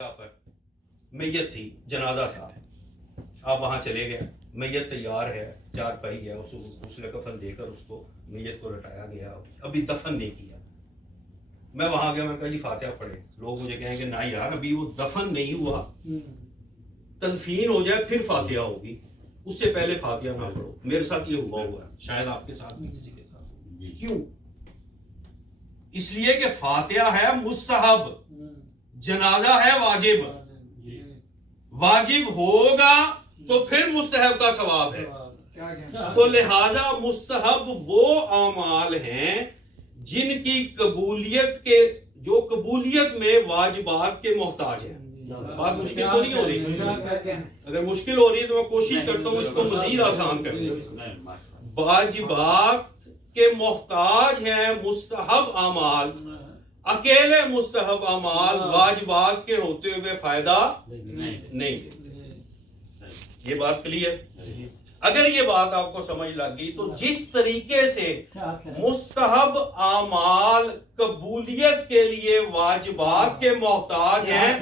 پر میت تھی، جنازہ تھا، آپ وہاں چلے گئے، میت تیار ہے، چارپائی ہے، اس نے کفن دے کر اس کو میت کو لٹایا گیا، ابھی دفن نہیں کیا۔ میں وہاں گیا، میں نے کہا جی فاتحہ پڑھے۔ لوگ مجھے کہیں گے نہ یار ابھی وہ دفن نہیں ہوا، تدفین ہو جائے پھر فاتحہ ہوگی، اس سے پہلے فاتحہ نہ پڑھو۔ میرے ساتھ یہ ہوا ہے، شاید آپ کے ساتھ بھی کسی کے ساتھ۔ کیوں؟ اس لیے کہ فاتحہ ہے مستحب، جنازہ ہے واجب۔ واجب ہوگا تو پھر مستحب کا ثواب ہے، تو لہذا مستحب وہ اعمال ہیں جن کی قبولیت کے، جو قبولیت میں واجبات کے محتاج ہیں۔ بات مشکل تو نہیں ہو رہی؟ اگر مشکل ہو رہی ہے تو میں کوشش کرتا ہوں اس کو مزید آسان کرنے کی۔ واجبات کے محتاج ہیں مستحب اعمال، اکیلے مستحب اعمال واجبات کے ہوتے ہوئے فائدہ نہیں دیتے۔ یہ بات کلیئر؟ اگر یہ بات آپ کو سمجھ لگ گئی تو جس طریقے سے مستحب اعمال قبولیت کے لیے واجبات کے محتاج ہیں،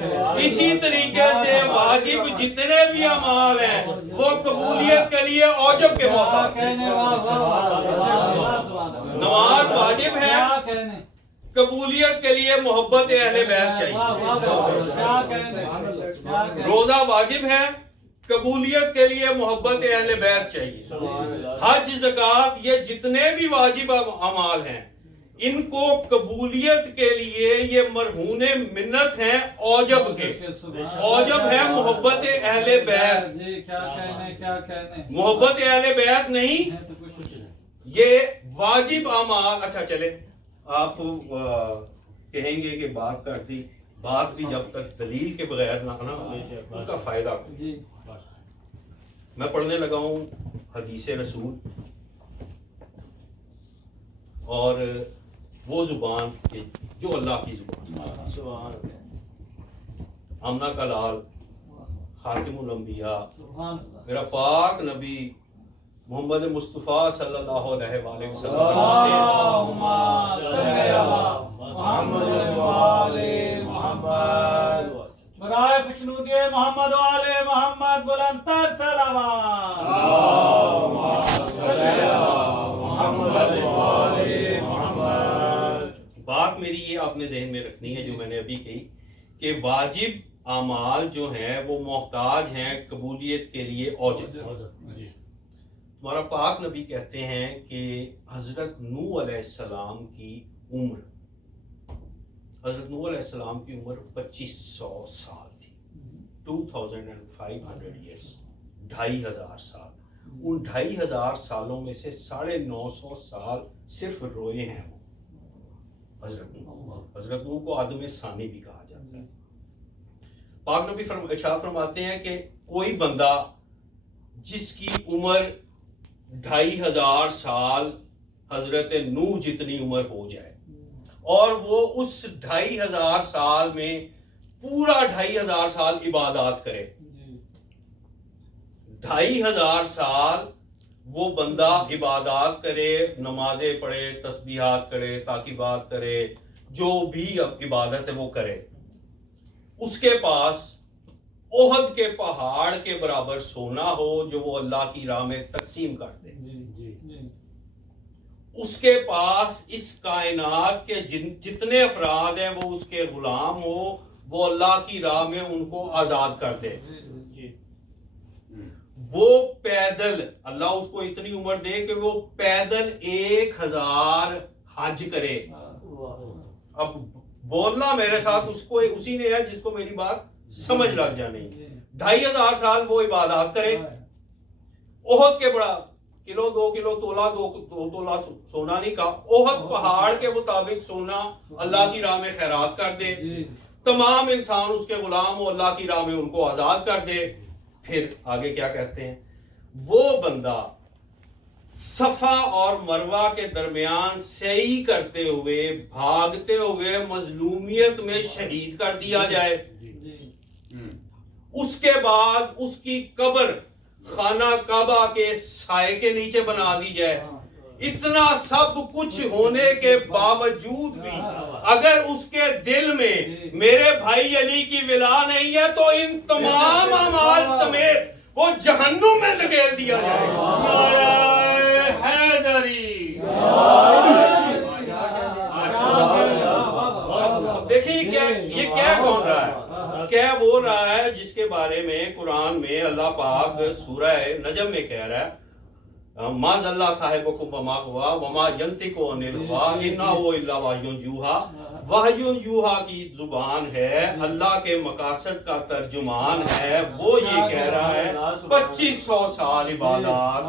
اسی طریقے سے واجب جتنے بھی اعمال ہیں وہ قبولیت کے لیے اوجب کے محتاج ہیں۔ نماز واجب ہے، قبولیت کے لیے محبت اہل بیت چاہیے۔ روزہ واجب ہے، قبولیت کے لیے محبت اہل بیت چاہیے۔ حج، زکوٰۃ، یہ جتنے بھی واجب اعمال ہیں ان کو قبولیت کے لیے یہ مرہون منت ہیں اوجب کے۔ اوجب ہے محبت اہل بیت، محبت اہل بیت نہیں، یہ واجب اعمال۔ اچھا چلے، آپ کہیں گے کہ بات کر دی، بات بھی جب تک دلیل کے بغیر نہ اس کا فائدہ۔ میں پڑھنے لگا ہوں حدیث رسول، اور وہ زبان جو اللہ کی زبان، آمنہ کا لال، خاتم الانبیاء، میرا پاک نبی محمد مصطفیٰ صلی اللہ علیہ وآلہ وسلم برائے خوشنودی محمد و آل محمد بلند تر صلوات۔ بات میری یہ آپ نے ذہن میں رکھنی ہے جو میں نے ابھی کہی کہ واجب اعمال جو ہیں وہ محتاج ہیں قبولیت کے لیے اوجب۔ ہمارا پاک نبی کہتے ہیں کہ حضرت نوح علیہ السلام کی عمر، حضرت نوح علیہ السلام کی عمر 2500 سال تھی، 2500 ایئرس، 2500 سال۔ ان 2500 سالوں میں سے 950 سال صرف روئے ہیں وہ حضرت نوح کو آدم ثانی بھی کہا جاتا ہے۔ پاک نبی ارشاد فرماتے ہیں کہ کوئی بندہ جس کی عمر 2500 سال حضرت نوح جتنی عمر ہو جائے اور وہ اس 2500 سال میں پورا 2500 سال عبادات کرے، 2500 سال وہ بندہ عبادات کرے، نمازیں پڑھے، تسبیحات کرے، تعقیبات کرے، جو بھی عبادت ہے وہ کرے، اس کے پاس احد کے پہاڑ کے برابر سونا ہو جو وہ اللہ کی راہ میں تقسیم کر دے، اس کے پاس اس کائنات کے جتنے افراد ہیں وہ اس کے غلام ہو، وہ اللہ کی راہ میں ان کو آزاد کر دے، وہ پیدل، اللہ اس کو اتنی عمر دے کہ وہ پیدل 1000 حج کرے۔ اب بولنا میرے ساتھ اس کو اسی نے ہے جس کو میری بات سمجھ لگ جانی۔ 2500 سال وہ عبادات کرے، احد کے بڑا کلو 2 کلو تولہ 2 تولہ سونا نہیں کہا، احد پہاڑ کے مطابق سونا اللہ کی راہ میں خیرات کر دے، تمام انسان اس کے غلام ہو، اللہ کی راہ میں ان کو آزاد کر دے۔ پھر آگے کیا کہتے ہیں، وہ بندہ صفا اور مروہ کے درمیان سعی کرتے ہوئے، بھاگتے ہوئے مظلومیت میں شہید کر دیا جائے، اس کے بعد اس کی قبر خانہ کعبہ کے سائے کے نیچے بنا دی جائے، اتنا سب کچھ ہونے کے باوجود بھی اگر اس کے دل میں میرے بھائی علی کی ولا نہیں ہے تو ان تمام اعمال سمیت وہ جہنم میں دھکیل دیا جائے گا۔ حیدری دیکھیں یہ کیا بول رہا ہے، کیا بول رہا ہے جس کے بارے میں قرآن میں اللہ پاک سورہ نجم میں کہہ رہا ہے ماذ اللہ صاحبکم وما ہوا وما ینطق عن الہوی ان هو الا وحی یوحی۔ وحی یوحی کی زبان ہے، اللہ کے مقاصد کا ترجمان ہے، وہ یہ کہہ رہا ہے 2500 سال عبادات،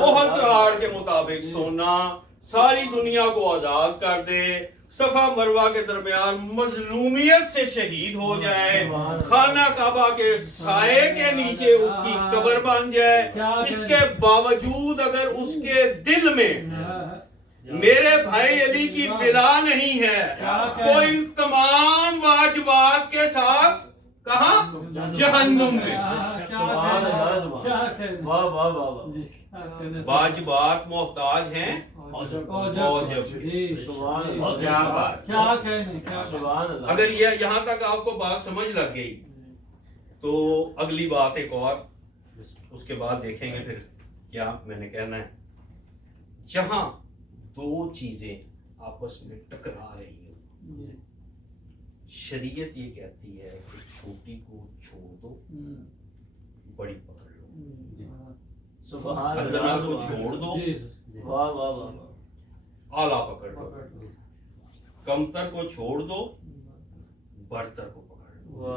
احد پہاڑ کے مطابق سونا، ساری دنیا کو آزاد کر دے، صفا مروہ کے درمیان مظلومیت سے شہید ہو جائے، خانہ کعبہ کے سائے کے نیچے اس کی قبر بن جائے، اس کے باوجود اگر اس کے دل میں میرے بھائی علی کی ولا نہیں ہے تو ان تمام واجبات کے ساتھ کہاں؟ جہنم میں۔ واجبات محتاج ہیں اگر یہاں تک آپ کو بات سمجھ لگ گئی تو اگلی بات ایک اور اس کے بعد دیکھیں گے پھر کیا میں نے کہنا ہے۔ جہاں دو چیزیں آپس میں ٹکرا رہی ہوں، شریعت یہ کہتی ہے کہ چھوٹی کو چھوڑ دو، بڑی پکڑ لو، ادنا کو چھوڑ دو، اعلیٰ پکڑ لو، کمتر کو چھوڑ دو، برتر کو پکڑ لو۔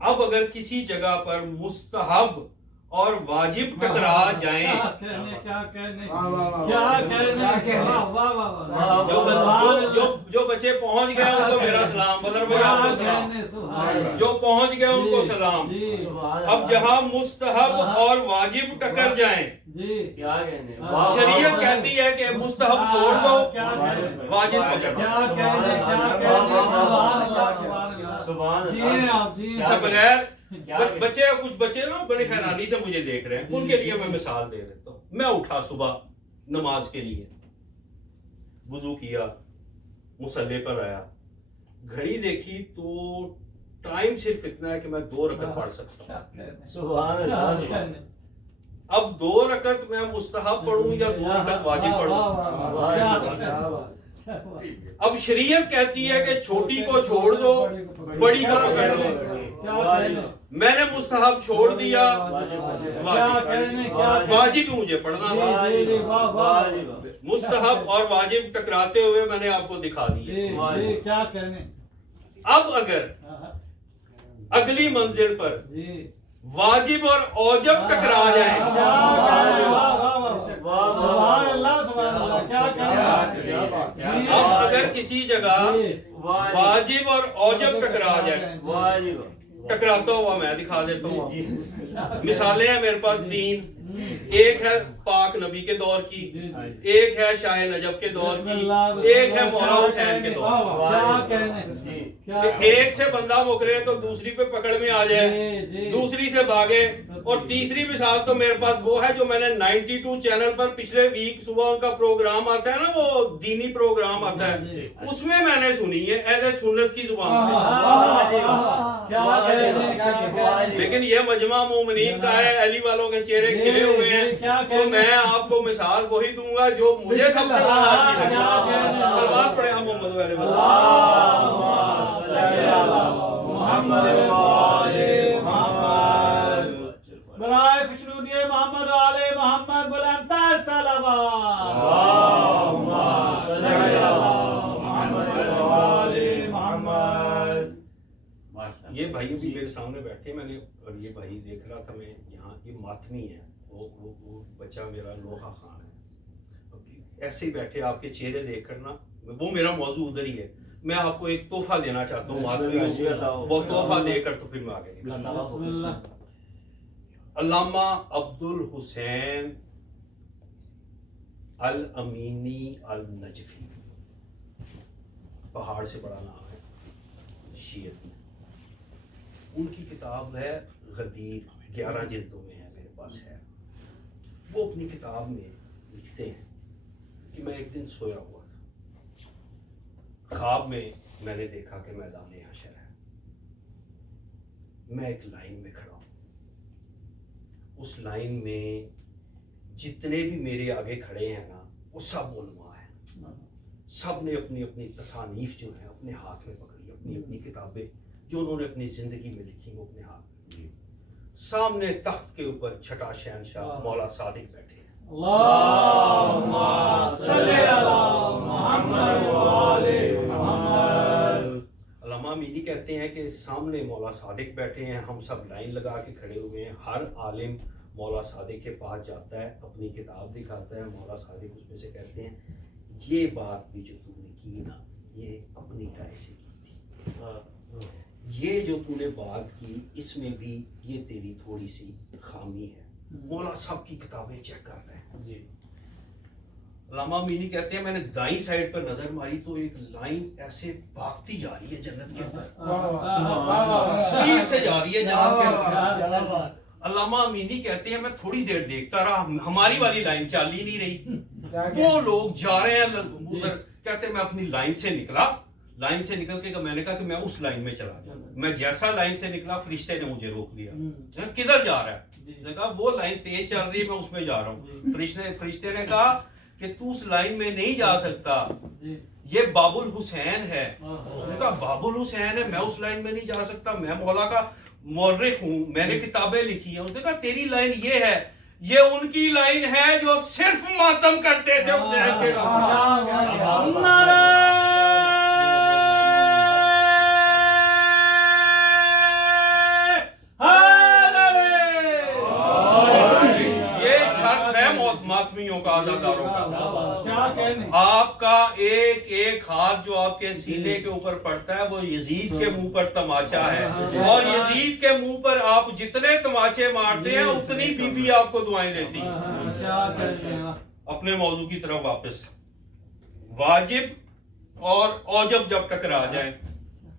اب اگر کسی جگہ پر مستحب اور واجب ٹکرا جائیں، جو بچے پہنچ گئے ان کو میرا سلام، بدر بھائی آپ کو سلام، جو پہنچ گئے ان کو سلام۔ اب جہاں مستحب اور واجب ٹکر جائیں، شریعت کہتی ہے کہ مستحب چھوڑ دو، واجب پکڑ دو۔ اچھا بغیر بچے کچھ بچے نا بڑی حیرانی سے مجھے دیکھ رہے ہیں، ان کے لیے میں مثال دے دیتا ہوں۔ میں اٹھا صبح نماز کے لیے، وضو کیا، مصلی پر آیا، گھڑی دیکھی تو ٹائم صرف اتنا ہے کہ میں 2 رکعت پڑھ سکتا ہوں۔ اب 2 رکعت میں مستحب پڑھوں یا 2 رکعت واجب پڑھوں؟ اب شریعت کہتی ہے کہ چھوٹی کو چھوڑ دو، بڑی کو پکڑ لو۔ میں نے مستحب چھوڑ دیا، واجب مجھے پڑھنا تھا۔ مستحب اور واجب ٹکراتے ہوئے میں نے آپ کو دکھا دیا۔ اب اگر اگلی منزل پر واجب اور اوجب ٹکرا جائیں، اب اگر کسی جگہ واجب اور اوجب ٹکرا جائے، ٹکراتا ہوا میں دکھا دیتا ہوں۔ مثالیں ہیں میرے پاس 3، ایک ہے پاک نبی کے دور کی، ایک ہے شاہ نجف کے دور کی، ایک ہے مولا حسین کے دور کی۔ ایک سے بندہ مکرے تو دوسری پہ پکڑ میں آ جائے، دوسری سے بھاگے، اور تیسری مثال تو میرے پاس وہ ہے جو میں نے 92 چینل پر پچھلے ویک صبح ان کا پروگرام آتا ہے نا، وہ دینی پروگرام آتا ہے، اس میں نے سنی ہے اہل سنت کی زبان سے۔ لیکن یہ مجمع مومنین کا ہے، علی والوں کے چہرے کھلے ہوئے ہیں، تو میں آپ کو مثال وہی دوں گا جو مجھے سب سے زیادہ اچھی لگی۔ صلوات پڑھیں ہم محمد علیہ برائے خوشنودی محمد و آل محمد بلند تر صلوات۔ یہ بھائی بھی میرے سامنے بیٹھے، میں نے اور یہ بھائی دیکھ رہا تھا، میں یہاں یہ ماتمی ہے، وہ بچہ میرا لوہا خان ہے، ایسے ہی بیٹھے آپ کے چہرے دیکھ کر نا، وہ میرا موضوع ادھر ہی ہے۔ میں آپ کو ایک تحفہ دینا چاہتا ہوں، وہ تحفہ دے کر تو پھر میں آگے نکلوں۔ علامہ عبد الحسین الامینی النجفی، پہاڑ سے بڑا نام ہے شیعت میں۔ ان کی کتاب ہے غدیر، 11 جلدوں میں ہے، میرے پاس ہے۔ وہ اپنی کتاب میں لکھتے ہیں کہ میں ایک دن سویا ہوا تھا، خواب میں میں نے دیکھا کہ میدان حشر ہے، میں ایک لائن میں کھڑا ہوں، اس لائن میں جتنے بھی میرے آگے کھڑے ہیں نا وہ سب علماء ہیں، سب نے اپنی اپنی تصانیف جو ہیں اپنے ہاتھ میں پکڑی، اپنی اپنی کتابیں جو انہوں نے اپنی زندگی میں لکھی وہ اپنے ہاتھ میں لی۔ سامنے تخت کے اوپر چھٹا شہنشاہ مولا صادق بیٹھے ہیں۔ اللہم صلی علی محمد و آل محمد۔ علامہ امینی کہتے ہیں کہ سامنے مولا صادق بیٹھے ہیں، ہم سب لائن لگا کے کھڑے ہوئے ہیں، ہر عالم مولا صادق کے پاس جاتا ہے، اپنی کتاب دکھاتا ہے، مولا صادق اس میں سے کہتے ہیں یہ بات بھی جو تو نے کی نا یہ اپنی رائے سے کی تھی، یہ جو تو نے بات کی اس میں بھی یہ تیری تھوڑی سی خامی ہے۔ مولا سب کی کتابیں چیک کر رہے ہیں۔ علامہ امینی کہتے ہیں میں نے دائیں سائڈ پر نظر ماری تو ایک لائن ایسے بھاگتی جا رہی ہے جنت کے اندر، سپیڈ سے جا رہی ہے جنت کے اندر۔ علامہ امینی کہتے ہیں میں تھوڑی دیر دیکھتا رہا، ہماری والی لائن چل ہی نہیں رہی، وہ لوگ جا رہے ہیں ادھر۔ کہتے ہیں میں اپنی لائن سے نکلا، لائن سے نکل کے میں نے کہا کہ میں اس لائن میں چلا جاؤں، میں جیسا لائن سے نکلا فرشتے نے مجھے روک لیا، کدھر جا رہا ہے؟ میں نے کہا وہ لائن تیز چل رہی ہے میں اس میں جا رہا ہوں۔ فرشتے نے کہا کہ تو اس لائن میں نہیں جا سکتا، یہ باب الحسین ہے۔ اس نے کہا باب الحسین ہے، میں اس لائن میں نہیں جا سکتا، میں مولا کا مورخ ہوں، میں نے کتابیں لکھی ہیں۔ اس نے کہا تیری لائن یہ ہے، یہ ان کی لائن ہے جو صرف ماتم کرتے تھے حسین کے نام۔ یہ شرف ہے ماتمیوں کا، عزاداروں کا۔ آپ کا ایک ایک ہاتھ جو آپ کے سینے کے اوپر پڑتا ہے وہ یزید کے منہ پر تماچا ہے، اور یزید کے منہ پر آپ جتنے تماچے مارتے ہیں اتنی بی بی آپ کو دعائیں دیتی ہیں۔ اپنے موضوع کی طرف واپس، واجب اور اوجب جب ٹکرا جائیں،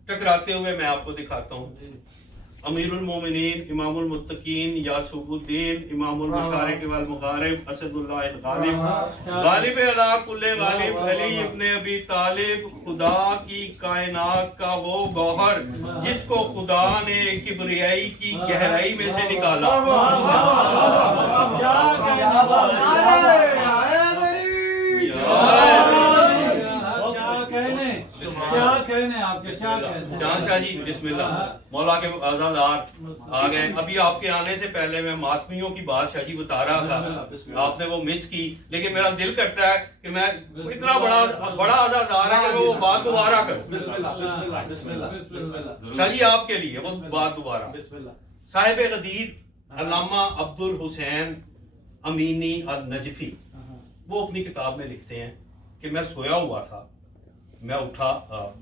ٹکراتے ہوئے میں آپ کو دکھاتا ہوں۔ امیر المومنین، امام المتقین، یاسوب الدین، امام المشارق والمغارب، اسد اللہ الغالب، غالب علی کل غالب، علی ابن ابی طالب، خدا کی کائنات کا وہ گوہر جس کو خدا نے کبریائی کی گہرائی میں سے نکالا۔ جان شاہ جی بسم اللہ، مولا کے عزادار آ گئے۔ ابھی آپ کے آنے سے پہلے میں ماتمیوں کی بات شاہ جی بتا رہا تھا، آپ نے وہ مس کی، لیکن میرا دل کرتا ہے کہ میں اتنا بڑا عزادار ہے کہ وہ بات دوبارہ کروں۔ شاہ جی آپ کے لیے وہ بات دوبارہ۔ صاحب غدیر علامہ عبد الحسین امینی النجفی وہ اپنی کتاب میں لکھتے ہیں کہ میں سویا ہوا تھا، میں اٹھا،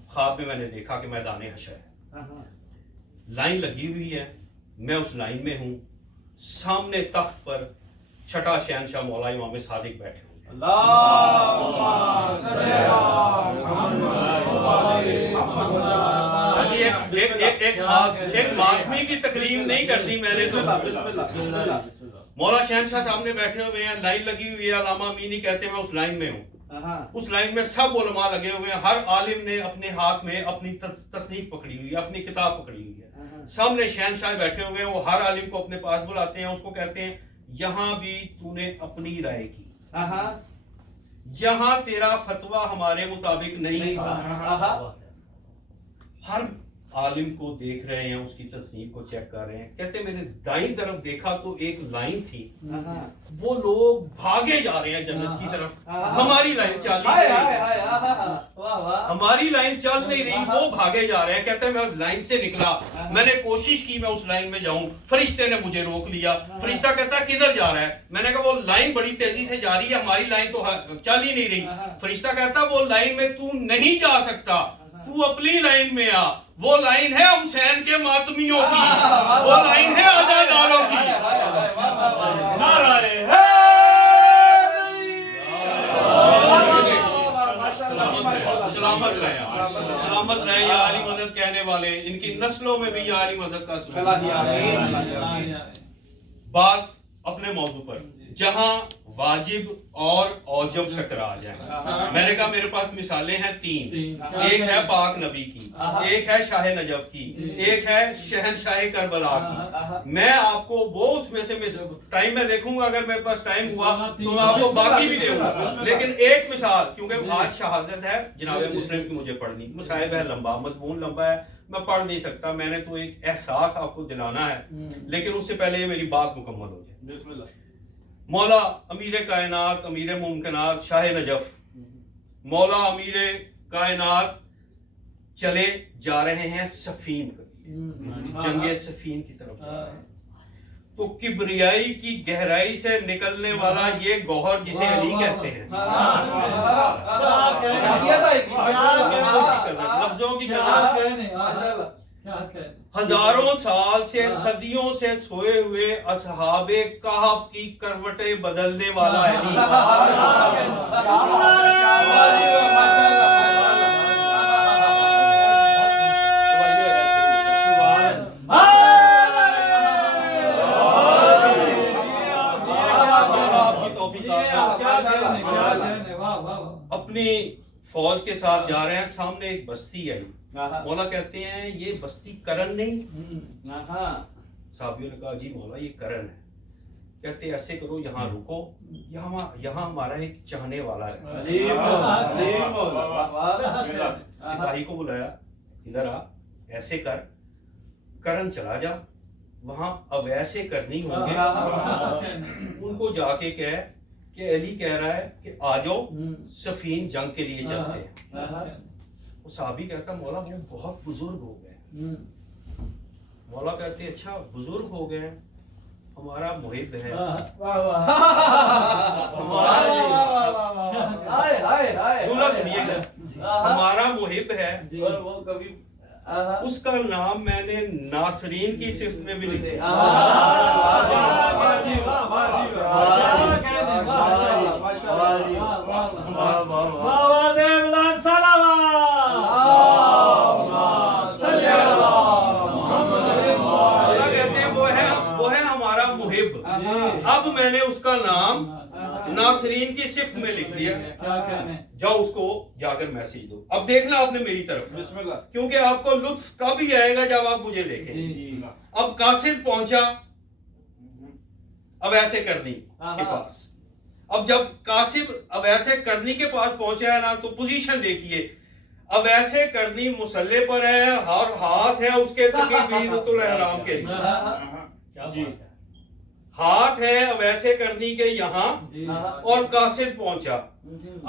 خواب میں میں نے دیکھا کہ میدان حشر ہے، لائن لگی ہوئی ہے، میں اس لائن میں ہوں، سامنے تخت پر چھٹا شہنشاہ مولا امام صادق بیٹھے ہوئے۔ ایک ماتمی کی تکریم نہیں کرنی میں نے، مولا شہنشاہ سامنے بیٹھے ہوئے ہیں، لائن لگی ہوئی ہے، علامہ امینی کہتے ہیں میں اس لائن میں ہوں، اس لائن میں سب علماء لگے ہوئے ہیں، ہر عالم نے اپنے ہاتھ میں اپنی تصنیف پکڑی ہوئی ہے، اپنی کتاب پکڑی ہوئی ہے، سامنے شہنشاہ بیٹھے ہوئے ہیں، وہ ہر عالم کو اپنے پاس بلاتے ہیں، اس کو کہتے ہیں یہاں بھی تو نے اپنی رائے کی، یہاں تیرا فتویٰ ہمارے مطابق نہیں تھا۔ ہر عالم کو دیکھ رہے ہیں، اس کی تصنیف کو چیک کر رہے ہیں، کہتے ہیں میں نے دائیں طرف دیکھا تو ایک لائن تھی، وہ لوگ بھاگے جا رہے ہیں جنت کی طرف، ہماری لائن چل نہیں رہی، ہماری لائن چل نہیں رہی، وہ بھاگے جا رہے ہیں۔ کہتے ہیں میں لائن سے نکلا، میں نے کوشش کی میں اس لائن میں جاؤں، فرشتے نے مجھے روک لیا۔ فرشتہ کہتا ہے کدھر جا رہا ہے؟ میں نے کہا وہ لائن بڑی تیزی سے جا رہی ہے، ہماری لائن تو چل ہی نہیں رہی۔ فرشتہ کہتا ہے وہ لائن میں تو نہیں جا سکتا، تو اپنی لائن میں آ، وہ لائن ہے حسین کے ماتمیوں کی، وہ لائن ہے عزاداروں کی۔ نعرہ سلامت رہے، سلامت رہے یا علی مدد کہنے والے، ان کی نسلوں میں بھی یا علی مدد کا سلام۔ بات اپنے موضوع پر، جہاں واجب اور اوجب ٹکرا جائیں. میں نے کہا میرے پاس مثالیں ہیں 3. ایک ہے پاک نبی کی, ایک ہے شاہ نجف کی, ایک ہے شہنشاہ کربلا کی. میں آپ کو وہ اس میں سے ٹائم میں دیکھوں گا, اگر میرے پاس ٹائم ہوا تو میں آپ کو باقی بھی دوں گا. لیکن ایک مثال, کیونکہ آج شہادت ہے جناب مسلم کی مجھے پڑھنی, مصائب ہے لمبا, مضمون لمبا ہے, میں پڑھ نہیں سکتا. میں نے تو ایک احساس آپ کو دلانا ہے, لیکن اس سے پہلے یہ میری بات مکمل ہو جائے. بسم اللہ. مولا امیر کائنات, امیر ممکنات, شاہ نجف, مولا امیر کائنات چلے جا رہے ہیں سفین, جنگ سفین کی طرف جا رہے ہیں. تو کبریائی کی گہرائی سے نکلنے والا یہ گوہر جسے علی کہتے ہیں, لفظوں کی قدر, ہزاروں سال سے, صدیوں سے سوئے ہوئے اصحاب کہف کی کروٹیں بدلنے والا علی. اپنی فوج کے ساتھ جا رہے ہیں, سامنے ایک بستی ہے. مولا کہتے ہیں یہ بستی کرن نہیں. صحابیوں نے کہا جی مولا یہ کرن ہے. کہتے ایسے کرو یہاں رکو, یہاں ہمارا ایک چاہنے والا ہے. سپاہی کو بلایا, ادھر آ, ایسے کر, کرن چلا جا, وہاں اب ایسے کرنی ہوں گے. ان کو جا کے کہے کہ علی کہہ رہا ہے کہ آ جاؤ سفین جنگ کے لیے چلتے ہیں. وہ صحابی کہتا مولا وہ بہت بزرگ ہو گئے. مولا کہتے اچھا بزرگ ہو گئے, ہمارا محب ہے, ہمارا محب ہے, اس کا نام میں نے ناصرین کی صفت میں بھی لکھا. اب میں نے اس کا نام ناصرین کی صفت میں لکھ دیا. جاؤ اس کو جا کر میسج دو. اب دیکھنا آپ نے میری طرف, کیونکہ آپ کو لطف تب ہی آئے گا جب آپ مجھے دیکھیں. اب قاصد پہنچا اب ایسے کرنی کے پاس. اب جب قاصد اب ایسے کرنی کے پاس پہنچا ہے نا, تو پوزیشن دیکھیے. اب ایسے کرنی مسلح پر ہے, ہر ہاتھ ہے اس کے تکبیرۃ الاحرام کے لیے, ہاتھ ہے اب ایسے کرنی کے یہاں, اور قاصد پہنچا.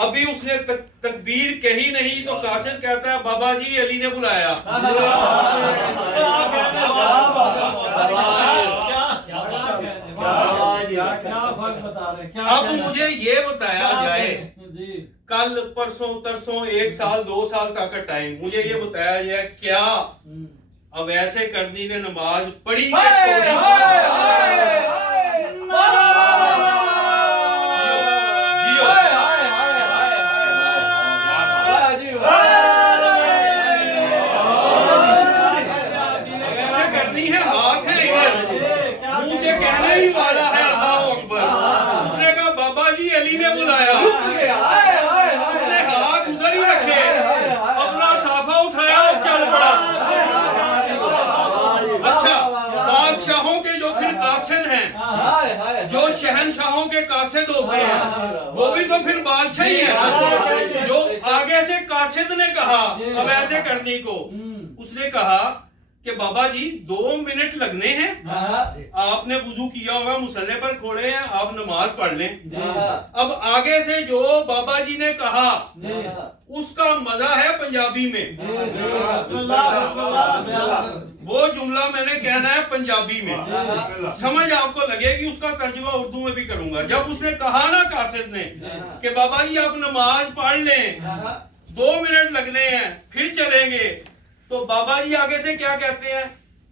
ابھی اس نے تکبیر کہی نہیں تو قاصد کہتا ہے بابا جی علی نے بلایا. اب مجھے یہ بتایا جائے, کل پرسوں ترسوں 1 سال 2 سال تک کا ٹائم, مجھے یہ بتایا جائے کیا اب ایسے کرنی نے نماز پڑھی کہ چھوڑی؟ ایسے کرنی ہے, ہاتھ ہے ادھر, منہ سے کہنے ہی والا ہے اللہ اکبر. اس نے کہا بابا جی علی نے بلایا. اس نے ہاتھ ادھر ہی رکھے, اپنا صافہ اٹھایا اور چل پڑا. اچھا بادشاہوں کے جو پھر قاصد ہیں, جو شہنشاہوں کے قاصد ہوتے ہیں, وہ بھی تو پھر بادشاہ ہی ہیں. جو آگے سے قاصد نے کہا اب ایسے کرنے کو, اس نے کہا کہ بابا جی 2 منٹ لگنے ہیں, آپ نے وضو کیا ہوگا, مصلی پر کھڑے ہیں, آپ نماز پڑھ لیں. اب آگے سے جو بابا جی نے کہا اس کا مزہ ہے پنجابی میں, وہ جملہ میں نے کہنا ہے پنجابی میں, سمجھ آپ کو لگے گی, اس کا ترجمہ اردو میں بھی کروں گا. جب اس نے کہا نا قاصد نے کہ بابا جی آپ نماز پڑھ لیں, 2 منٹ لگنے ہیں پھر چلیں گے, تو بابا جی آگے سے کیا کہتے ہیں,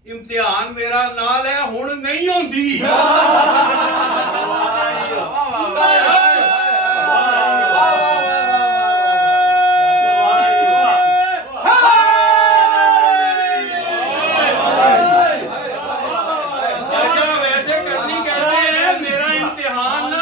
امتحان میرا نال ہے ہن نہیں ہوندی. ویسے کرنی کہتے ہیں میرا امتحان نہ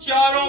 4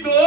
2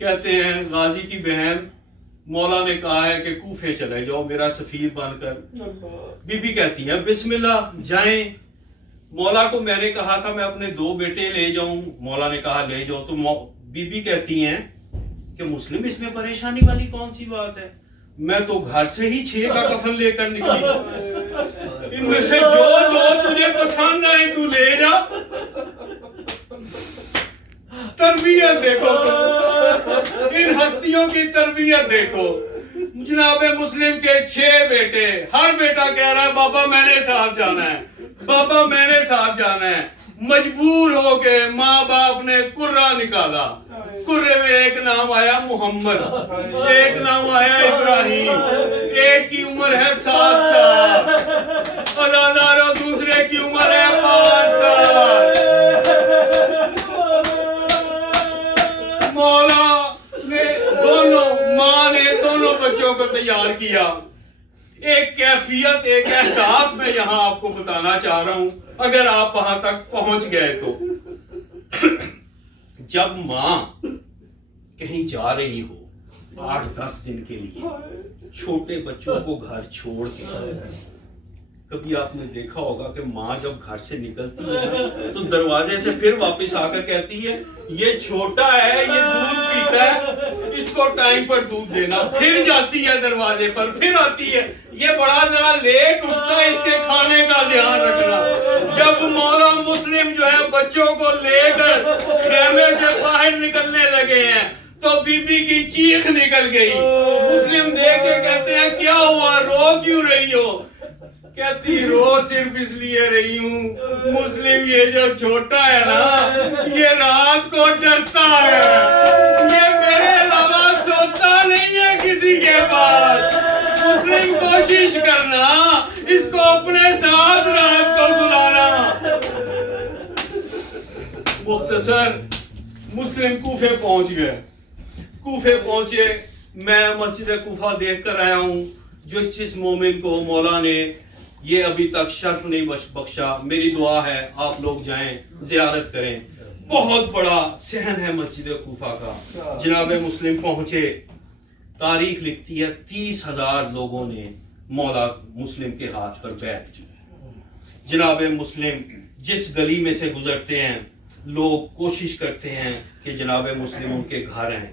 کہتے ہیں غازی کی بہن مولا نے کہا ہے کہ کوفے چلے جاؤ میرا سفیر بن کر. بی بی کہتی ہے بسم اللہ جائیں. مولا کو میں نے کہا تھا میں اپنے 2 بیٹے لے جاؤں. مولا نے کہا لے جاؤ. تو بی بی کہتی ہیں کہ مسلم اس میں پریشانی والی کون سی بات ہے, میں تو گھر سے ہی 6 کا کفن لے کر نکلی, ان میں سے جو تجھے پسند آئے تو لے جا. تربیت دیکھو, ان ہستیوں کی تربیت دیکھو. جناب مسلم کے 6 بیٹے, ہر بیٹا کہہ رہا ہے بابا میں نے ساتھ جانا ہے, بابا میں نے ساتھ جانا ہے. مجبور ہو کے ماں باپ نے قرہ نکالا. قرے میں ایک نام آیا محمد, ایک نام آیا ابراہیم, ایک کی عمر ہے 7 سال اور دوسرے کی عمر ہے 5 سال. مولا نے ماں نے دونوں بچوں کو تیار کیا. ایک کیفیت, ایک احساس میں یہاں آپ کو بتانا چاہ رہا ہوں اگر آپ وہاں تک پہنچ گئے تو. جب ماں کہیں جا رہی ہو 8-10 دن کے لیے چھوٹے بچوں کو گھر چھوڑ کے, کبھی آپ نے دیکھا ہوگا کہ ماں جب گھر سے نکلتی ہے تو دروازے سے پھر واپس آ کر کہتی ہے یہ چھوٹا ہے, یہ دودھ پیتا ہے, اس کو ٹائم پر دودھ دینا. پھر جاتی ہے دروازے پر, پھر آتی ہے یہ بڑا ذرا لیٹ اٹھتا ہے, اس کے کھانے کا دھیان رکھنا. جب مولا مسلم جو ہے بچوں کو لے کر خیمے سے باہر نکلنے لگے ہیں تو بی بی کی چیخ نکل گئی. مسلم دیکھ کے کہتے ہیں کیا ہوا, رو کیوں رہی ہو؟ کہتی رو صرف اس لیے رہی ہوں مسلم یہ جو چھوٹا ہے نا یہ رات کو ڈرتا ہے, یہ میرے علاوہ سوتا نہیں ہے کسی کے پاس. مسلم کوشش کرنا اس کو اپنے ساتھ رات کو سلانا. مختصر مسلم کوفے پہنچ گئے. کوفے پہنچے, میں مسجد کوفہ دیکھ کر آیا ہوں. جس مومن کو مولا نے یہ ابھی تک شرف نہیں بخشا, میری دعا ہے آپ لوگ جائیں زیارت کریں. بہت بڑا صحن ہے مسجد کوفہ کا. جناب مسلم پہنچے, تاریخ لکھتی ہے 30,000 لوگوں نے مولا مسلم کے ہاتھ پر بیعت کی. جناب مسلم جس گلی میں سے گزرتے ہیں لوگ کوشش کرتے ہیں کہ جناب مسلم ان کے گھر آئیں,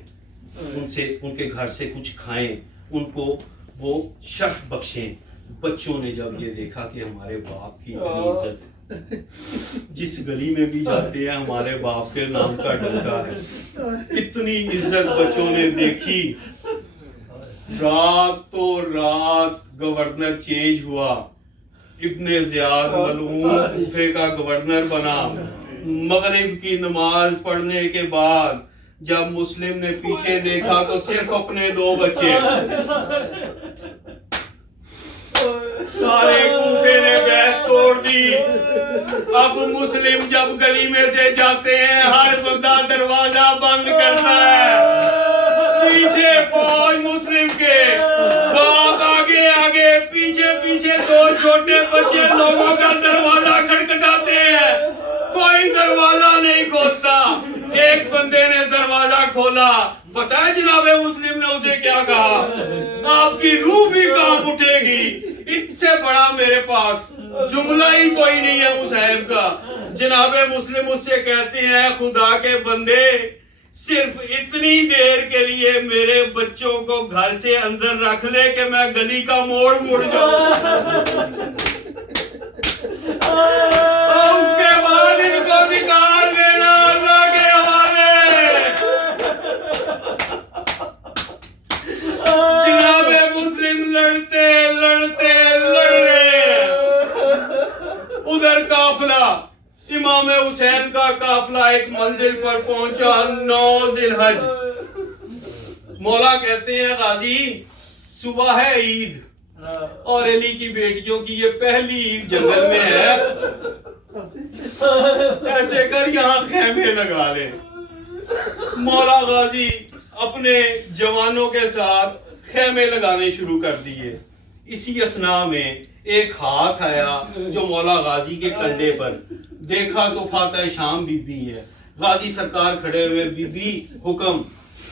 ان کے گھر سے کچھ کھائیں, ان کو وہ شرف بخشیں. بچوں نے جب یہ دیکھا کہ ہمارے باپ کی اتنی عزت, جس گلی میں بھی جاتے ہیں ہمارے باپ کے نام کا ڈنکا ہے, اتنی عزت بچوں نے دیکھی. رات تو رات گورنر چینج ہوا, ابن زیاد ملعون کوفے کا گورنر بنا. مغرب کی نماز پڑھنے کے بعد جب مسلم نے پیچھے دیکھا تو صرف اپنے 2 بچے. سارے کوفے نے بیعت توڑ دی. اب مسلم جب گلی میں سے جاتے ہیں ہر بندہ دروازہ بند کرتا ہے. پیچھے فوج مسلم کے, باپ آگے آگے, پیچھے پیچھے 2 چھوٹے بچے لوگوں کا دروازہ کھٹکھٹاتے ہیں. کوئی دروازہ نہیں کھولتا. ایک بندے نے دروازہ کھولا, پتہ ہے جناب مسلم نے اسے کیا کہا؟ آپ کی روح بھی کام اٹھے گی, اس سے بڑا میرے پاس جملہ ہی کوئی نہیں ہے مصعب کا. جناب مسلم اس سے کہتے ہیں خدا کے بندے صرف اتنی دیر کے لیے میرے بچوں کو گھر سے اندر رکھ لے کہ میں گلی کا موڑ مڑ جاؤں, اور اس کے بعد ان کو نکال دینا اللہ کے حوالے. جناب مسلم لڑتے لڑتے لڑ رہے ہیں. ادھر قافلہ امام حسین کا قافلہ ایک منزل پر پہنچا 9 ذی الحج. مولا کہتے ہیں غازی صبح ہے عید اور علی کی بیٹیوں کی یہ پہلی عید جنگل میں ہے, ایسے کر یہاں خیمے لگا لیں. مولا غازی اپنے جوانوں کے ساتھ خیمے لگانے شروع کر دیے. اسی اثناء میں ایک ہاتھ آیا جو مولا غازی کے کندھے پر, دیکھا تو فاتح شام بی بی ہے. غازی سرکار کھڑے ہوئے, بی بی حکم.